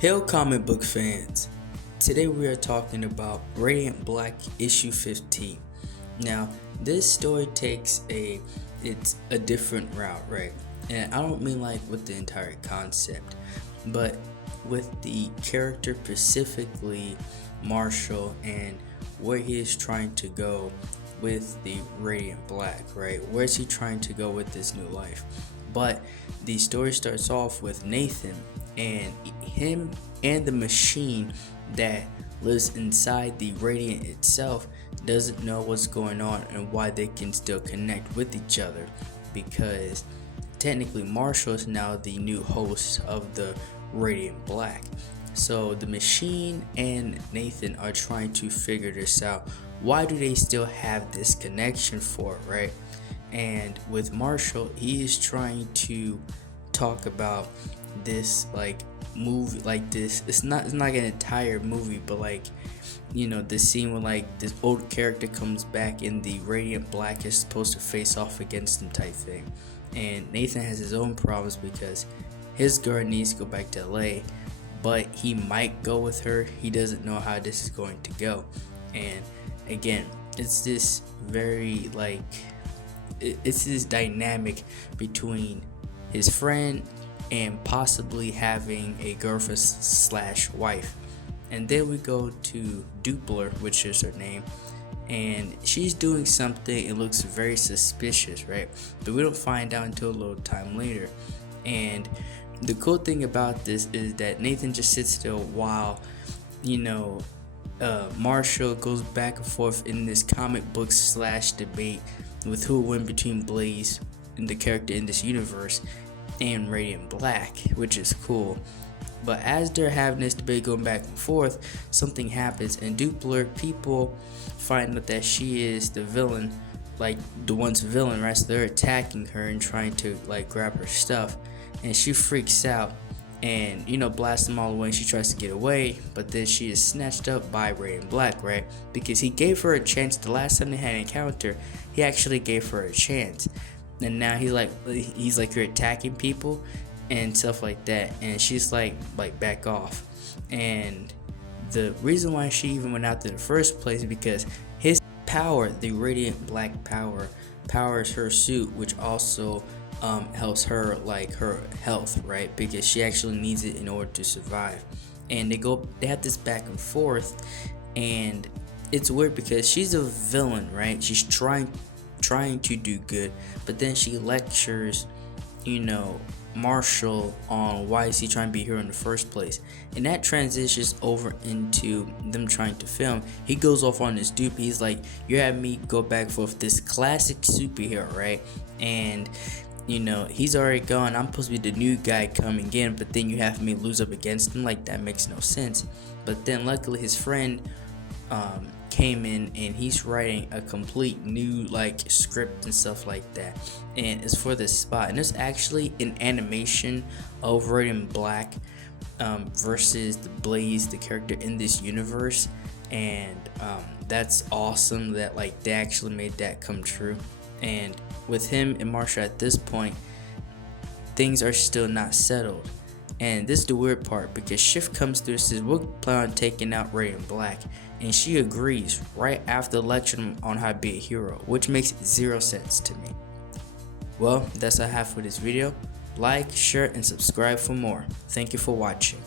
Hail comic book fans! Today we are talking about Radiant Black issue 15. Now, this story takes it's a different route, right? And I don't mean like with the entire concept, but with the character specifically Marshall and where he is trying to go with the Radiant Black, right? Where is he trying to go with this new life? But the story starts off with Nathan and him and the machine that lives inside the Radiant itself doesn't know what's going on and why they can still connect with each other, because technically Marshall is now the new host of the Radiant Black. So the machine and Nathan are trying to figure this out. Why do they still have this connection for, right? And with Marshall, he is trying to talk about this like movie, like this. It's not like an entire movie, but like, the scene where like this old character comes back and the Radiant Black is supposed to face off against him type thing. And Nathan has his own problems because his girl needs to go back to LA, but he might go with her. He doesn't know how this is going to go. And again, it's this very like it's this dynamic between his friend and possibly having a girlfriend slash wife. And then we go to Dupler, which is her name, and she's doing something. It looks very suspicious, right? But we don't find out until a little time later. And the cool thing about this is that Nathan just sits there while Marshall goes back and forth in this comic book slash debate with who win between Blaze and the character in this universe and Radiant Black, which is cool. But as they're having this debate going back and forth, something happens, and Dupler people find out that she is the villain, like the one's villain, right? So they're attacking her and trying to like grab her stuff, and she freaks out and blast them all away. She tries to get away, but then she is snatched up by Radiant Black, right? Because he gave her a chance. The last time they had an encounter, he actually gave her a chance, and now he's like you're attacking people and stuff like that, and she's like back off. And the reason why she even went out there in the first place is because his power, the Radiant Black power, powers her suit, which also helps her like her health, right? Because she actually needs it in order to survive. And they have this back and forth, and it's weird because she's a villain, right? She's trying to do good, but then she lectures Marshall on why is he trying to be here in the first place, and that transitions over into them trying to film. He goes off on this dupe. He's like, you have me go back for this classic superhero, right? And he's already gone. I'm supposed to be the new guy coming in, but then you have me lose up against him. Like, that makes no sense. But then luckily his friend came in, and he's writing a complete new like script and stuff like that, and it's for this spot. And there's actually an animation of Radiant Black versus the Blaze, the character in this universe, and that's awesome that like they actually made that come true. And with him and Marshall at this point, things are still not settled. And this is the weird part, because Shift comes through and says, we'll plan on taking out Radiant Black, and she agrees right after lecturing on how to be a hero, which makes zero sense to me. Well, that's all I have for this video. Like, share, and subscribe for more. Thank you for watching.